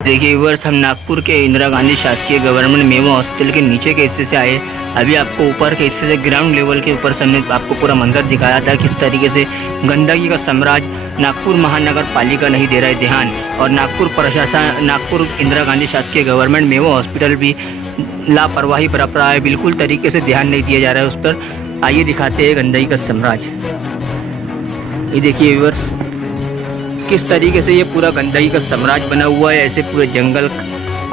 देखिए व्यूअर्स, हम नागपुर के इंदिरा गांधी शासकीय गवर्नमेंट मेवा हॉस्पिटल के नीचे के हिस्से से आए। अभी आपको ऊपर के हिस्से से ग्राउंड लेवल के ऊपर से हमने आपको पूरा मंजर दिखाया था, किस तरीके से गंदगी का साम्राज्य नागपुर महानगर पालिका नहीं दे रहा है ध्यान, और नागपुर प्रशासन, नागपुर इंदिरा गांधी शासकीय गवर्नमेंट मेवा हॉस्पिटल भी लापरवाही बरत रहा है। बिल्कुल तरीके से ध्यान नहीं दिया जा रहा है उस पर। आइए दिखाते हैं गंदगी का साम्राज्य। ये देखिए व्यूअर्स, किस तरीके से ये पूरा गंदगी का साम्राज्य बना हुआ है। ऐसे पूरे जंगल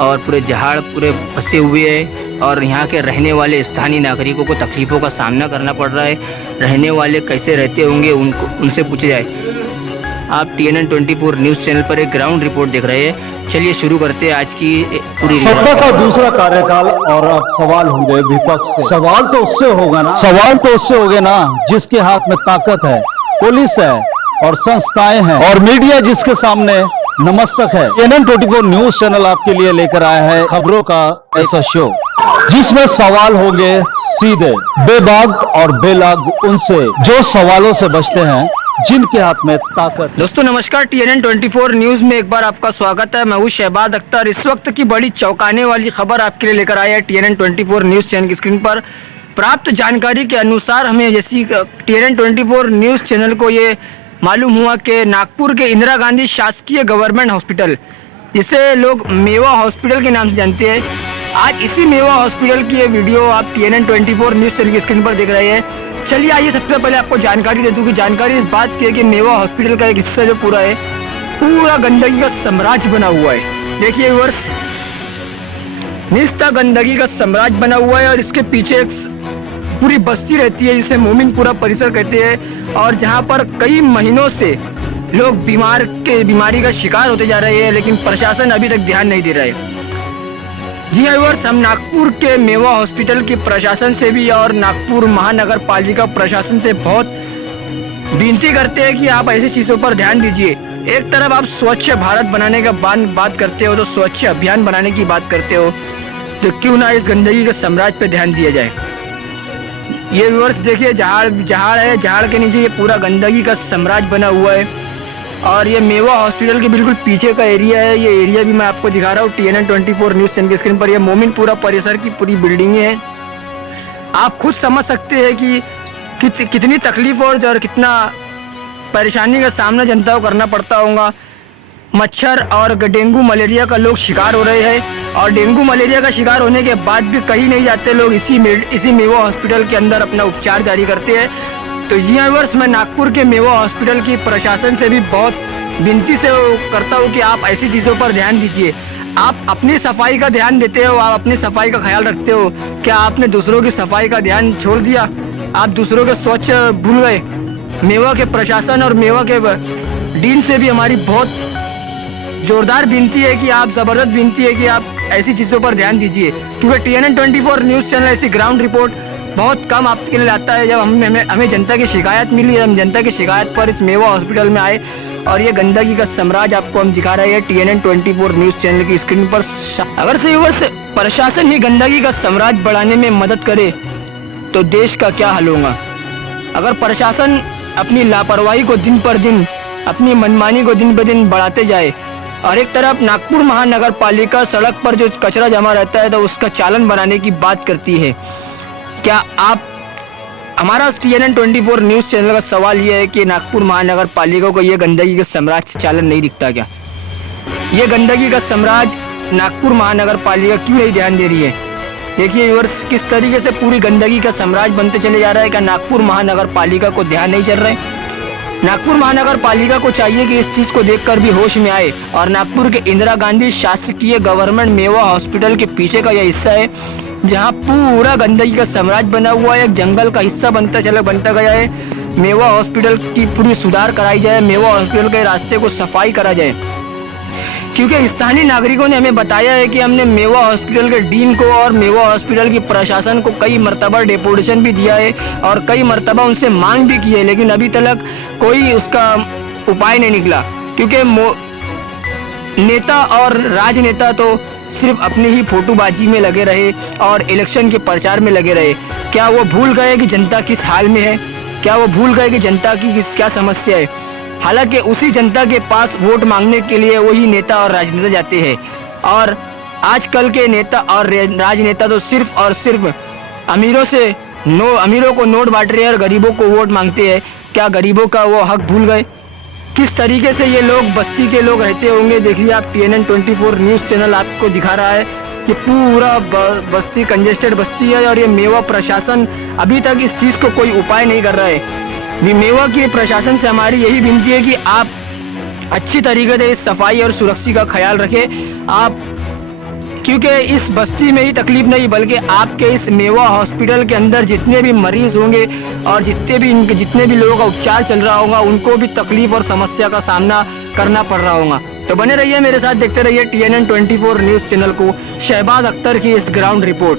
और पूरे झाड़ पूरे फंसे हुए हैं, और यहाँ के रहने वाले स्थानीय नागरिकों को तकलीफ़ों का सामना करना पड़ रहा है। रहने वाले कैसे रहते होंगे उनसे पूछे जाए। आप TNN 24 न्यूज़ चैनल पर एक ग्राउंड रिपोर्ट देख रहे हैं। चलिए शुरू करते हैं आज की पूरी। सत्ता का दूसरा कार्यकाल और अब सवाल होंगे विपक्ष से। सवाल तो उससे होगा ना जिसके हाथ में ताकत है, पुलिस है और संस्थाएं हैं, और मीडिया जिसके सामने नमस्तक है। TNN 24 न्यूज चैनल आपके लिए लेकर आया है खबरों का ऐसा शो जिसमें सवाल होंगे सीधे, बेबाक और बेलाग उनसे जो सवालों से बचते हैं जिनके हाथ में ताकत। दोस्तों नमस्कार, TNN 24 न्यूज में एक बार आपका स्वागत है। मैं हूं शहबाज अख्तर। इस वक्त की बड़ी चौंकाने वाली खबर आपके लिए लेकर आया है TNN 24 न्यूज चैनल की स्क्रीन पर। प्राप्त जानकारी के अनुसार हमें जैसी TNN 24 न्यूज चैनल को ये मालूम हुआ कि नागपुर के इंदिरा गांधी शासकीय गवर्नमेंट हॉस्पिटल, जिसे लोग मेवा हॉस्पिटल के नाम से जानते हैं, आज इसी मेवा हॉस्पिटल की ये वीडियो आप TNN 24 न्यूज चैनल की स्क्रीन पर देख रहे हैं। चलिए आइए सबसे पहले आपको जानकारी दे दूं कि जानकारी इस बात की है कि मेवा हॉस्पिटल का एक हिस्सा जो पूरा है, पूरा गंदगी का साम्राज्य बना हुआ है। देखिए व्यूअर्स, निस्ता गंदगी का साम्राज्य बना हुआ है, और इसके पीछे एक पूरी बस्ती रहती है जिसे मोमिनपुरा परिसर कहते हैं, और जहां पर कई महीनों से लोग बीमारी का शिकार होते जा रहे हैं, लेकिन प्रशासन अभी तक ध्यान नहीं दे रहा है। जी हाँ व्यूअर्स, हम नागपुर के मेवा हॉस्पिटल के प्रशासन से भी और नागपुर महानगर पालिका प्रशासन से बहुत विनती करते हैं कि आप ऐसी चीज़ों पर ध्यान दीजिए। एक तरफ आप स्वच्छ भारत बनाने का बात करते हो, तो स्वच्छ अभियान बनाने की बात करते हो, तो क्यों ना इस गंदगी के साम्राज्य पे ध्यान दिया जाए। ये व्यूअर्स देखिए, झाड़ है, झाड़ के नीचे ये पूरा गंदगी का साम्राज्य बना हुआ है, और ये मेवा हॉस्पिटल के बिल्कुल पीछे का एरिया है। ये एरिया भी मैं आपको दिखा रहा हूँ TNN 24 न्यूज़ चैनल की स्क्रीन पर। ये मोमिनपुरा परिसर की पूरी बिल्डिंग है। आप खुद समझ सकते हैं कि कितनी तकलीफ और कितना परेशानी का सामना जनता को करना पड़ता होगा। मच्छर और डेंगू मलेरिया का लोग शिकार हो रहे हैं, और डेंगू मलेरिया का शिकार होने के बाद भी कहीं नहीं जाते लोग, इसी मेवा हॉस्पिटल के अंदर अपना उपचार जारी करते हैं। तो ये व्यूअर्स, मैं नागपुर के मेवा हॉस्पिटल की प्रशासन से भी बहुत विनती से करता हूँ कि आप ऐसी चीज़ों पर ध्यान दीजिए। आप अपनी सफाई का ध्यान देते हो, आप अपनी सफाई का ख्याल रखते हो, क्या आपने दूसरों की सफाई का ध्यान छोड़ दिया? आप दूसरों के स्वच्छ भूल गए? मेवा के प्रशासन और मेवा के डीन से भी हमारी बहुत जोरदार विनती है कि आप, ज़बरदस्त विनती है कि आप ऐसी चीज़ों पर ध्यान दीजिए, क्योंकि TNN 24 न्यूज़ चैनल ऐसी ग्राउंड रिपोर्ट बहुत कम आपके लिए लाता है। जब हमें जनता की शिकायत मिली, हम जनता की शिकायत पर इस मेवा हॉस्पिटल में आए, और ये गंदगी का साम्राज्य आपको हम दिखा रहे हैं TNN 24 न्यूज़ चैनल की स्क्रीन पर। अगर से प्रशासन ही गंदगी का साम्राज्य बढ़ाने में मदद करे तो देश का क्या हाल होगा। अगर प्रशासन अपनी लापरवाही को दिन पर दिन, अपनी मनमानी को दिन ब दिन बढ़ाते जाए, और एक तरफ नागपुर महानगर पालिका सड़क पर जो कचरा जमा रहता है तो उसका चालन बनाने की बात करती है, क्या आप, हमारा TNN 24 न्यूज़ चैनल का सवाल यह है कि नागपुर महानगर पालिका को यह गंदगी का साम्राज्य से चालन नहीं दिखता क्या? ये गंदगी का साम्राज्य नागपुर महानगर पालिका क्यों नहीं ध्यान दे रही है? देखिए व्यूअर्स, किस तरीके से पूरी गंदगी का साम्राज्य बनते चले जा रहा है। क्या नागपुर महानगर पालिका को ध्यान नहीं चल रहा है? नागपुर महानगर पालिका को चाहिए कि इस चीज़ को देखकर भी होश में आए, और नागपुर के इंदिरा गांधी शासकीय गवर्नमेंट मेवा हॉस्पिटल के पीछे का यह हिस्सा है जहां पूरा गंदगी का साम्राज्य बना हुआ है, एक जंगल का हिस्सा बनता गया है। मेवा हॉस्पिटल की पूरी सुधार कराई जाए, मेवा हॉस्पिटल के रास्ते को सफाई करा जाए, क्योंकि स्थानीय नागरिकों ने हमें बताया है कि हमने मेवा हॉस्पिटल के डीन को और मेवा हॉस्पिटल की प्रशासन को कई मरतबा डेपुटेशन भी दिया है, और कई मरतबा उनसे मांग भी की है, लेकिन अभी तक कोई उसका उपाय नहीं निकला, क्योंकि नेता और राजनेता तो सिर्फ अपनी ही फोटोबाजी में लगे रहे और इलेक्शन के प्रचार में लगे रहे। क्या वो भूल गए कि जनता किस हाल में है? क्या वो भूल गए कि जनता की क्या समस्या है? हालांकि उसी जनता के पास वोट मांगने के लिए वही नेता और राजनेता जाते हैं। और आजकल के नेता और राजनेता तो सिर्फ और सिर्फ अमीरों को नोट बांट रहे हैं और गरीबों को वोट मांगते हैं। क्या गरीबों का वो हक भूल गए? किस तरीके से ये लोग बस्ती के लोग रहते होंगे। देखिए आप TNN 24 न्यूज़ चैनल आपको दिखा रहा है कि पूरा बस्ती कंजेस्टेड बस्ती है और ये मेवा प्रशासन अभी तक इस चीज़ को कोई उपाय नहीं कर रहा है। मेवा की प्रशासन से हमारी यही विनती है कि आप अच्छी तरीके से इस सफाई और सुरक्षा का ख्याल रखें आप, क्योंकि इस बस्ती में ही तकलीफ नहीं बल्कि आपके इस मेवा हॉस्पिटल के अंदर जितने भी मरीज होंगे और जितने भी लोगों का उपचार चल रहा होगा उनको भी तकलीफ और समस्या का सामना करना पड़ रहा होगा। तो बने रहिए मेरे साथ, देखते रहिए TNN 24 न्यूज़ चैनल को। शहबाज अख्तर की इस ग्राउंड रिपोर्ट।